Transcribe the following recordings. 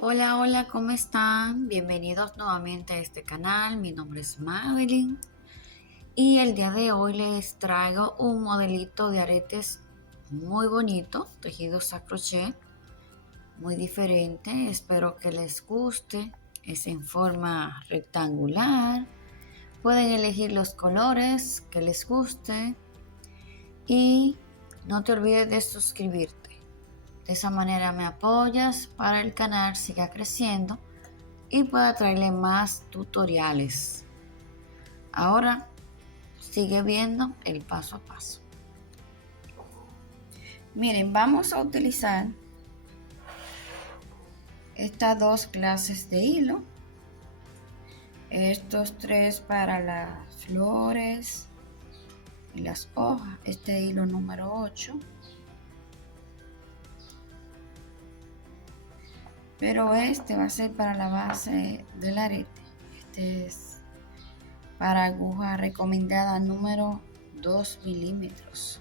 Hola, hola, ¿cómo están? Bienvenidos nuevamente a este canal. Mi nombre es Madeline y el día de hoy les traigo un modelito de aretes muy bonito, tejidos a crochet, muy diferente. Espero que les guste. Es en forma rectangular. Pueden elegir los colores que les guste y no te olvides de suscribirte. De esa manera me apoyas para el canal siga creciendo y pueda traerle más tutoriales. Ahora sigue viendo el paso a paso. Miren, vamos a utilizar estas dos clases de hilo. Estos tres para las flores y las hojas. Este hilo número 8. Pero este va a ser para la base del arete. Este es para aguja recomendada número 2 milímetros.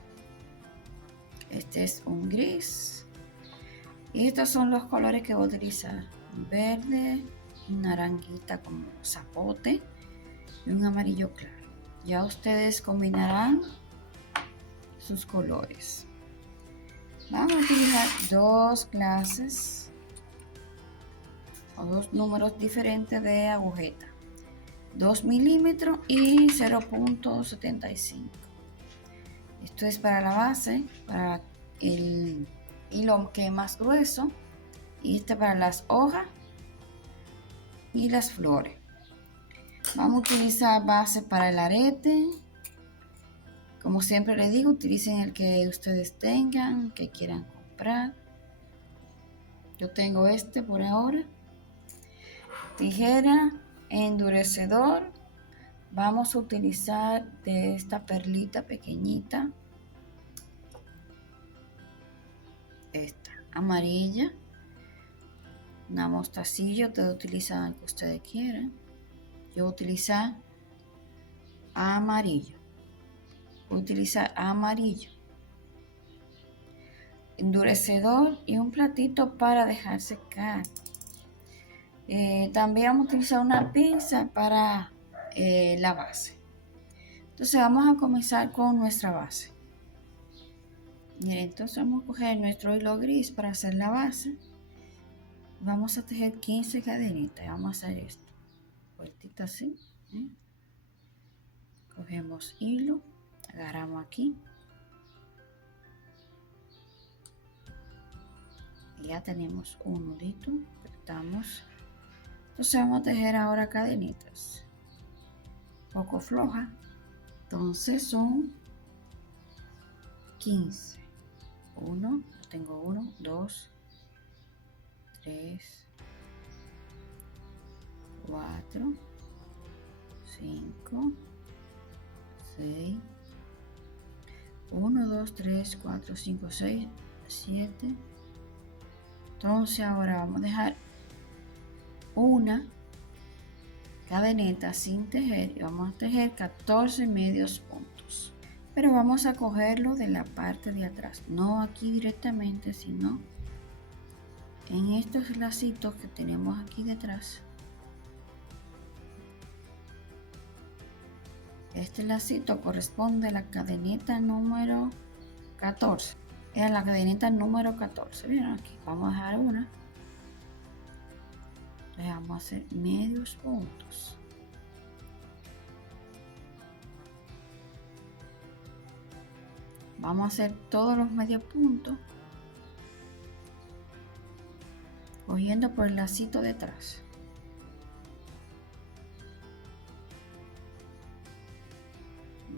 Este es un gris. Y estos son los colores que voy a utilizar. Verde, naranjita como zapote y un amarillo claro. Ya ustedes combinarán sus colores. Vamos a utilizar dos clases o dos números diferentes de agujeta. 2 milímetros y 0.75. Esto es para la base, para el hilo que es más grueso, y este para las hojas y las flores. Vamos a utilizar base para el arete. Como siempre les digo, utilicen el que ustedes tengan, que quieran comprar. Yo tengo este por ahora. Tijera, endurecedor. Vamos a utilizar de esta perlita pequeñita. Esta amarilla. Una mostacilla, ustedes utilizan el que ustedes quieran. Yo voy a utilizar amarillo. Voy a utilizar amarillo. Endurecedor y un platito para dejar secar. También vamos a utilizar una pinza para la base. Entonces vamos a comenzar con nuestra base. Miren, entonces vamos a coger nuestro hilo gris para hacer la base. Vamos a tejer 15 cadenitas. Vamos a hacer esto. Vueltita así. Cogemos hilo, agarramos aquí. Y ya tenemos un nudito. Cortamos. Entonces vamos a tejer ahora cadenitas. Poco floja. Entonces son 15. 1, tengo 1, 2, 3, 4, 5, 6, 1, 2, 3, 4, 5, 6, 7. Entonces ahora vamos a dejar una cadeneta sin tejer y vamos a tejer 14 medios puntos. Pero vamos a cogerlo de la parte de atrás, no aquí directamente, sino en estos lacitos que tenemos aquí detrás. Este lacito corresponde a la cadeneta número 14. Es la cadeneta número 14. Miren aquí, vamos a dejar una. Le vamos a hacer medios puntos. Vamos a hacer todos los medios puntos cogiendo por el lacito detrás.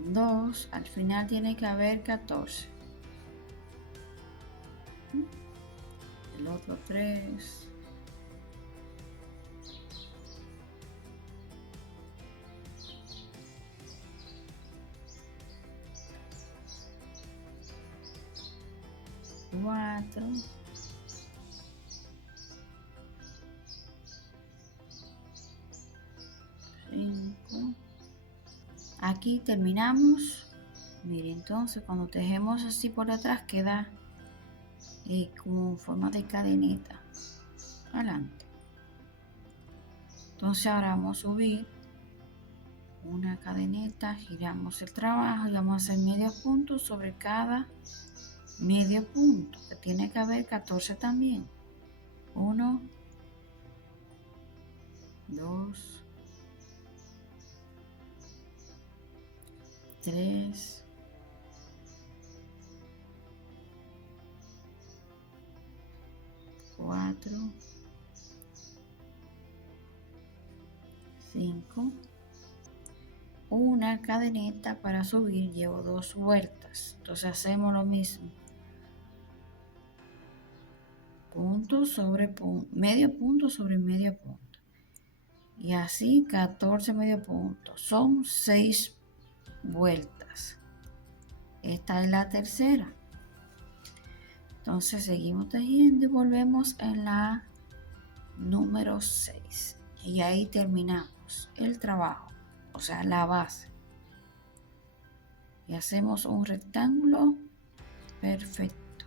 Dos, al final tiene que haber 14. El otro 3. Cuatro. 5. Aquí terminamos. Mire, entonces cuando tejemos así por detrás queda como forma de cadeneta. Adelante. Entonces ahora vamos a subir una cadeneta, giramos el trabajo y vamos a hacer medio punto sobre cada medio punto, que tiene que haber 14 también. 1, 2, 3, 4, 5. Una cadeneta para subir, llevo 2 vueltas. Entonces hacemos lo mismo. Punto sobre punto, medio punto sobre medio punto. Y así 14 medio puntos. Son 6 vueltas. Esta es la tercera. Entonces seguimos tejiendo y volvemos en la número 6. Y ahí terminamos el trabajo, o sea, la base. Y hacemos un rectángulo perfecto.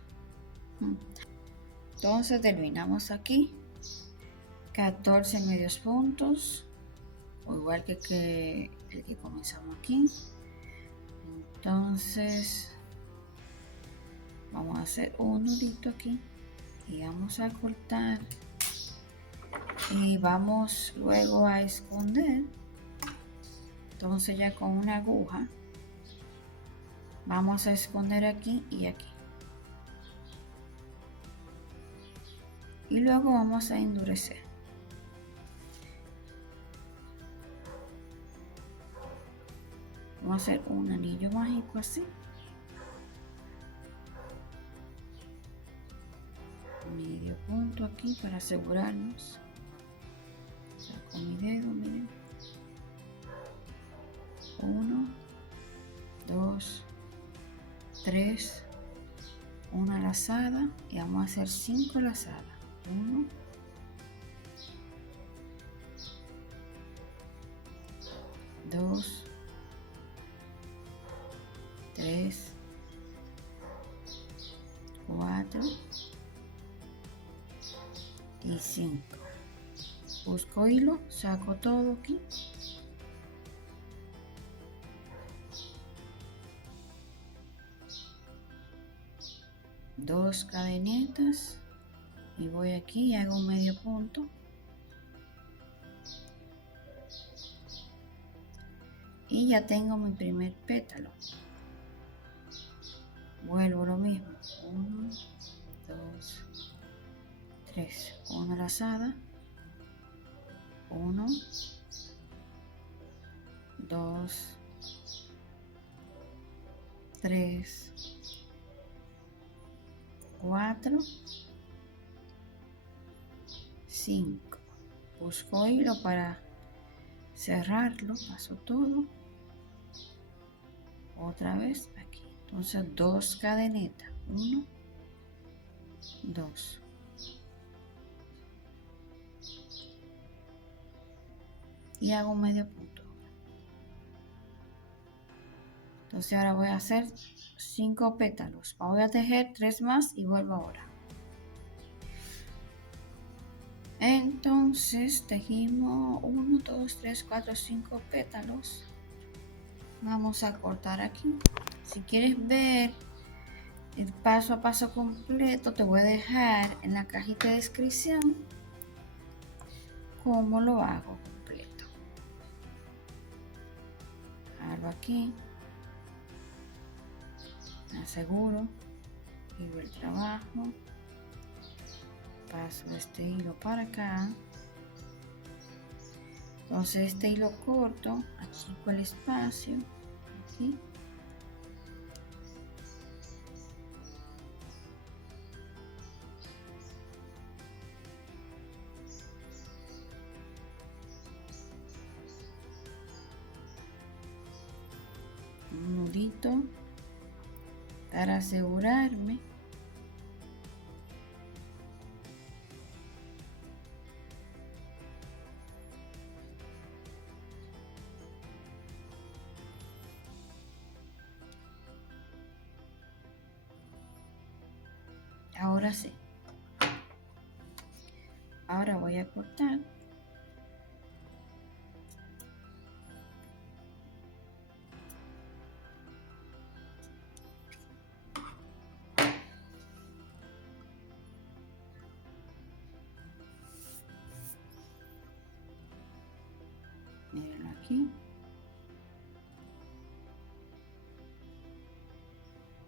Entonces terminamos aquí 14 medios puntos, o igual que el que comenzamos aquí. Entonces vamos a hacer un nudito aquí y vamos a cortar y vamos luego a esconder. Entonces ya con una aguja vamos a esconder aquí y aquí, y luego vamos a endurecer. Vamos a hacer un anillo mágico así, medio punto aquí para asegurarnos. Saco mi dedo, miren, 1, 2, 3, una lazada, y vamos a hacer 5 lazadas. 1, 2, 3, 4 y 5. Busco hilo, saco todo aquí. Dos cadenetas y voy aquí y hago un medio punto. Y ya tengo mi primer pétalo. Vuelvo lo mismo. 1, 2, 3. Una lazada. 1, 2, 3, 4, 5. Busco hilo para cerrarlo. Paso todo. Otra vez aquí. Entonces 2 cadenetas. 1, 2. Y hago un medio punto. Entonces ahora voy a hacer 5 pétalos. Voy a tejer 3 más y vuelvo ahora. Entonces tejimos 1, 2, 3, 4, 5 pétalos. Vamos a cortar aquí. Si quieres ver el paso a paso completo, te voy a dejar en la cajita de descripción cómo lo hago completo. Hago aquí, me aseguro, sigo el trabajo, paso este hilo para acá. Entonces este hilo corto, achico el espacio aquí. Un nudito para asegurarme. Ahora sí. Ahora voy a cortar. aquí.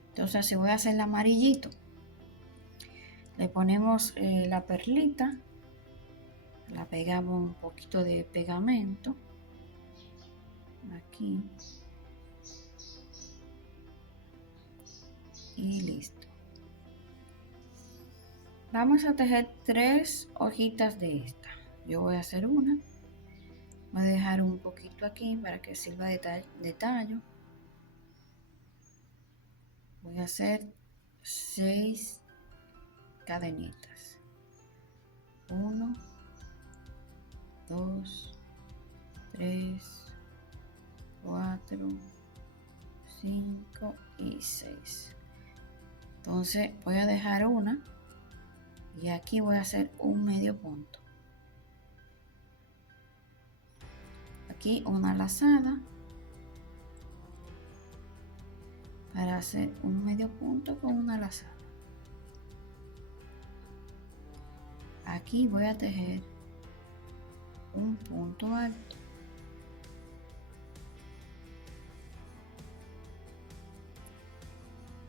Entonces, si voy a hacer el amarillito, le ponemos la perlita, la pegamos un poquito de pegamento aquí y listo. Vamos a tejer 3 hojitas de esta. Yo voy a hacer una, voy a dejar un poquito aquí para que sirva de tallo. Voy a hacer 6 cadenitas. 1, 2, 3, 4, 5 y 6. Entonces voy a dejar una y aquí voy a hacer un medio punto. Aquí una lazada para hacer un medio punto con una lazada. Aquí voy a tejer un punto alto.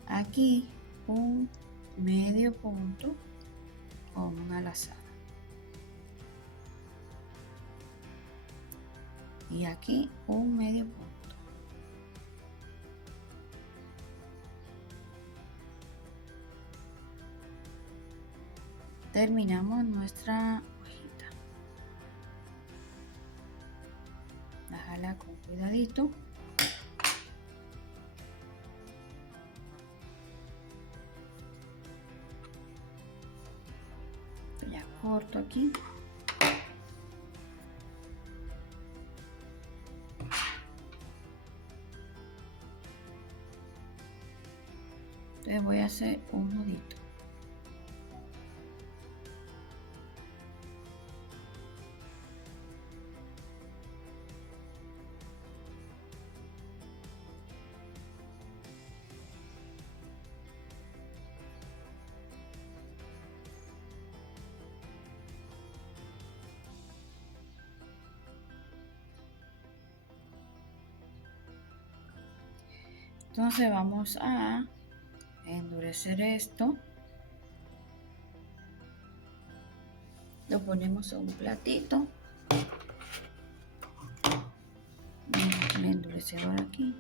Aquí un medio punto con una lazada. Y aquí un medio punto. Terminamos nuestra hojita. Bájala con cuidadito. Ya corto aquí. Entonces voy a hacer un nudito. Entonces vamos a endurecer esto. Lo ponemos en un platito. El endurecedor aquí.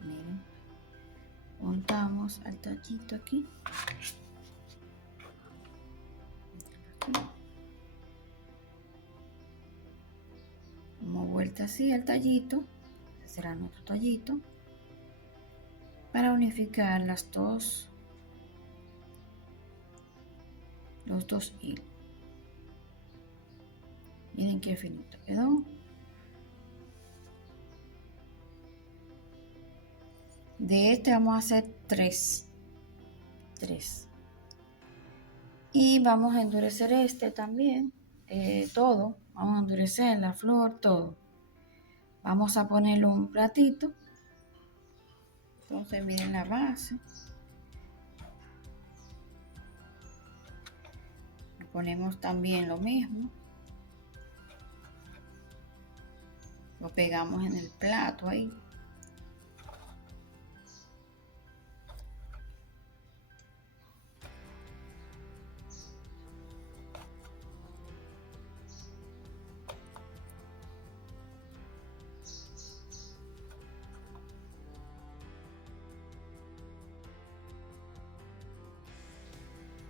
Miren. Montamos al tallito aquí. Damos vuelta así al tallito. Este será nuestro tallito. Para unificar los dos hilos. Miren qué finito quedó. De este vamos a hacer 3. Y vamos a endurecer este también. Todo. Vamos a endurecer la flor, todo. Vamos a ponerle un platito. Entonces miren la base. Ponemos también lo mismo. Lo pegamos en el plato ahí.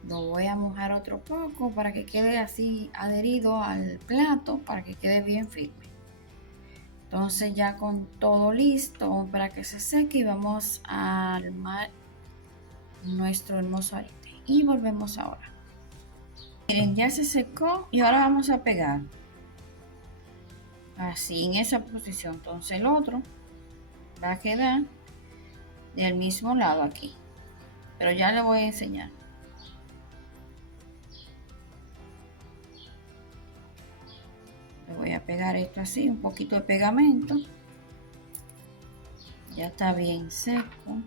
Lo voy a mojar otro poco para que quede así adherido al plato, para que quede bien firme. Entonces ya con todo listo para que se seque y vamos a armar nuestro hermoso arete. Y volvemos ahora. Miren, ya se secó y ahora vamos a pegar. Así en esa posición. Entonces el otro va a quedar del mismo lado aquí. Pero ya le voy a enseñar. Le voy a pegar esto así, un poquito de pegamento. Ya está bien seco.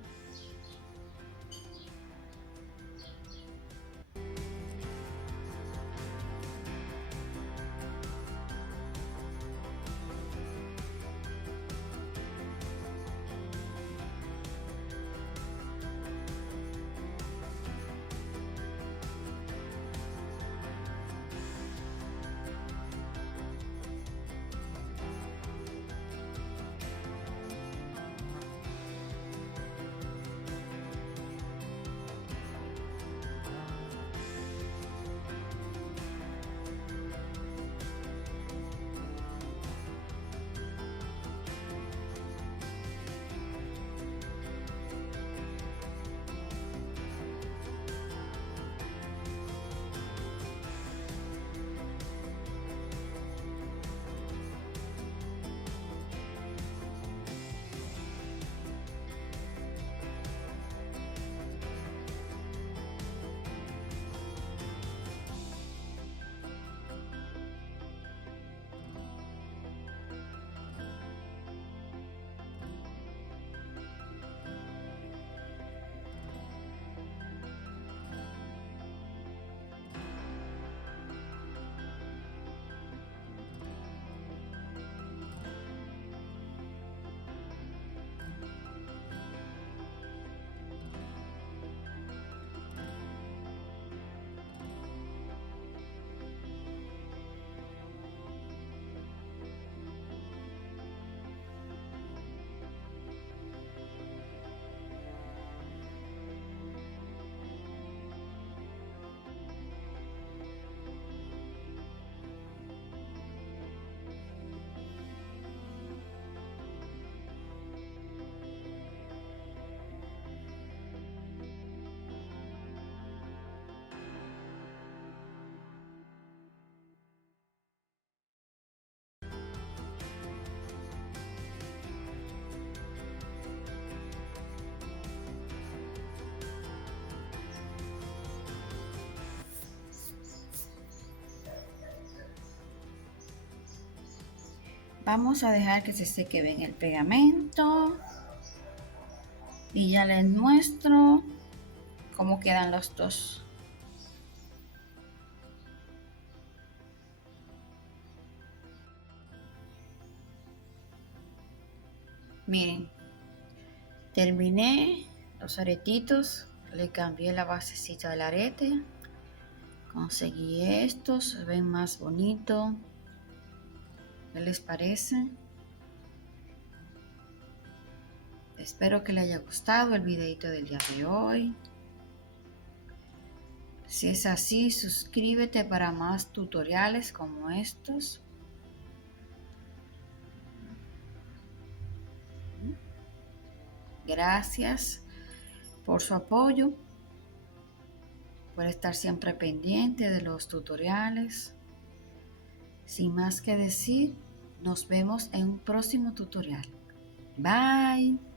Vamos a dejar que se seque bien el pegamento y ya les muestro cómo quedan los dos. Miren, terminé los aretitos, le cambié la basecita del arete, conseguí estos, se ven más bonitos. ¿Qué les parece? Espero que les haya gustado el videito del día de hoy. Si es así, suscríbete para más tutoriales como estos. Gracias por su apoyo, por estar siempre pendiente de los tutoriales. Sin más que decir, nos vemos en un próximo tutorial. Bye.